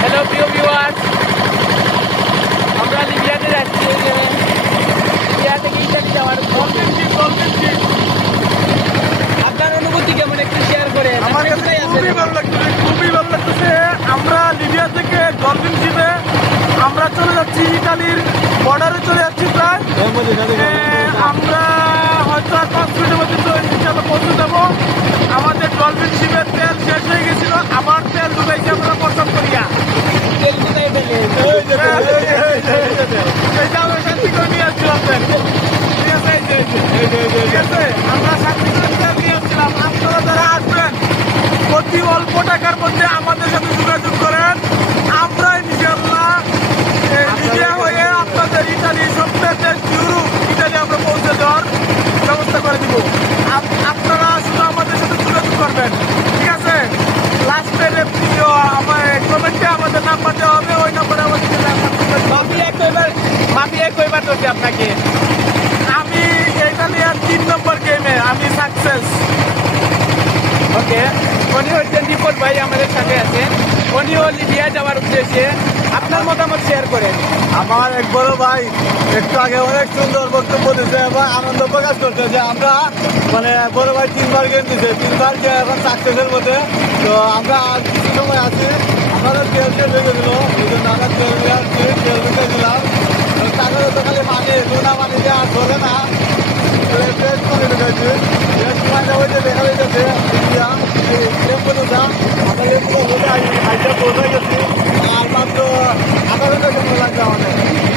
Hello প্রিয় viewers আমরা লিবিয়াতে যাচ্ছি যে লিবিয়া থেকে ইটালি যাওয়ার আপনার অনুভূতি কেমন একটু শেয়ার করে? আমার কাছে খুবই ভালো লাগতেছে খুবই ভালো লাগতেছে। আমরা লিবিয়া থেকে ডলফিন শিপে আমরা চলে যাচ্ছি ইটালির বর্ডারে চলে যাচ্ছি প্রায়। আমরা হয়তো আর পাঁচ মিনিটের মধ্যে তো ইনশাল্লাহ পৌঁছে যাব আমাদের ডলফিন শিপের তেল শেষ হয়ে গেছিল আবার তেল ঢুকাইছি আমরা পছন্দ করিয়া তেল কোথায় পেলে এইটা আমরা শান্তি করে আসছিলাম ঠিক আছে আমরা শান্তি আপনারা আসবেন অতি অল্প টাকার মধ্যে আমাদের সাথে যোগাযোগ করেন আমরা ইনশাল্লাহ নিজে হয়ে আপনাদের ইটালি সবচেয়ে দেশ আমরা পৌঁছে দেওয়ার ব্যবস্থা করে আপনারা শুধু আমাদের সাথে যোগাযোগ করবেন। ঠিক আছে? লাস্টের আমার কমেন্টে আমাদের নাম্বার দেওয়া হবে। উনি ভাই আমাদের সাথে আছেন উনিও লিবিয়া যাওয়ার উদ্দেশ্যে আপনার মতামত শেয়ার করেন। আমার এক বড় ভাই, একটু আগে অনেক সুন্দর বক্তব্য দিয়েছে এবং আনন্দ প্রকাশ করছে যে আমরা মানে বড় ভাই তিনবার গেম দিছে, তিনবার গিয়ে এখন সাকসেসের মধ্যে। তো আমরা আর কিছু সময় আছি আমাদের তেল শেষ হয়ে গেছিল, এই জন্য আমরা তেল আসছি তেল ঢুকে দিলাম তাদের তো খালি মানি সোনা মানি দিয়ে আর ধরে না। ফ্রেশ করে ঢুকেছি মানে ওই যে দেখা ইন্ডিয়া দুটা আমরা লেম্বু হলে আইটা পৌঁছে গেছি আর মাত্র ঘণ্টা কেমন লাগবে আমাদের।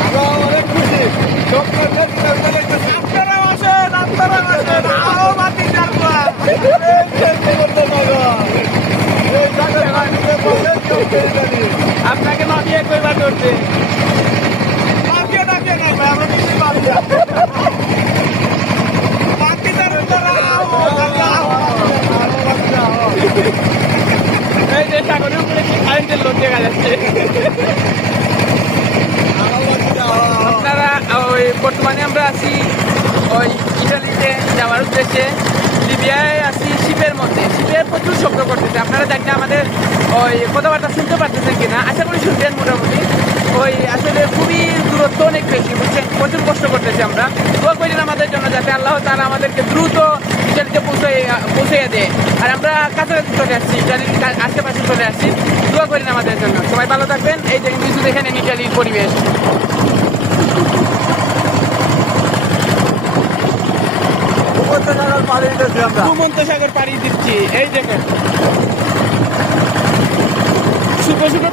আমরা অনেক খুশি। সব করতে দেখতেছি আপনারা আসেন আপনারা আসেন। আও মাটি চারপা এই খেলতে করতে পারো এই জায়গায় মাটিতে বসে কেউ খেয়ে জানি আপনাকে মাফিয়া কইবার করছে মাফিয়া ডাকে নাই ভাই আমরা কিছু পারি না মাটি চারপা আও কারেন্টের লোক দেখা যাচ্ছে। বর্তমানে আমরা আছি ওই ইটালিতে যাওয়ার উদ্দেশ্যে। লিবিয়ায় আছি শিপের মধ্যে। শিপে প্রচুর শব্দ করতেছে। আপনারা জানি আমাদের ওই কথাবার্তা শুনতে পারতেছেন কিনা? আশা করি শুনছেন মোটামুটি। ওই আসলে খুবই দূরত্ব অনেক বেশি বুঝছেন? প্রচুর কষ্ট করতেছি আমরা। দোয়া করেন আমাদের জন্য যাতে আল্লাহ তারা আমাদেরকে দ্রুত ইটালিতে পৌঁছে পৌঁছে দেয়। আর আমরা কাছাকাছি চলে আসছি ইটালির আশেপাশে চলে আসছি। দোয়া করেন আমাদের জন্য। সবাই ভালো থাকবেন। এই যে কিছু দেখে নেন ইটালির পরিবেশ। দিতেছি সাগর পাড়ি দিচ্ছি। এই দেখেন। শুভ শুভ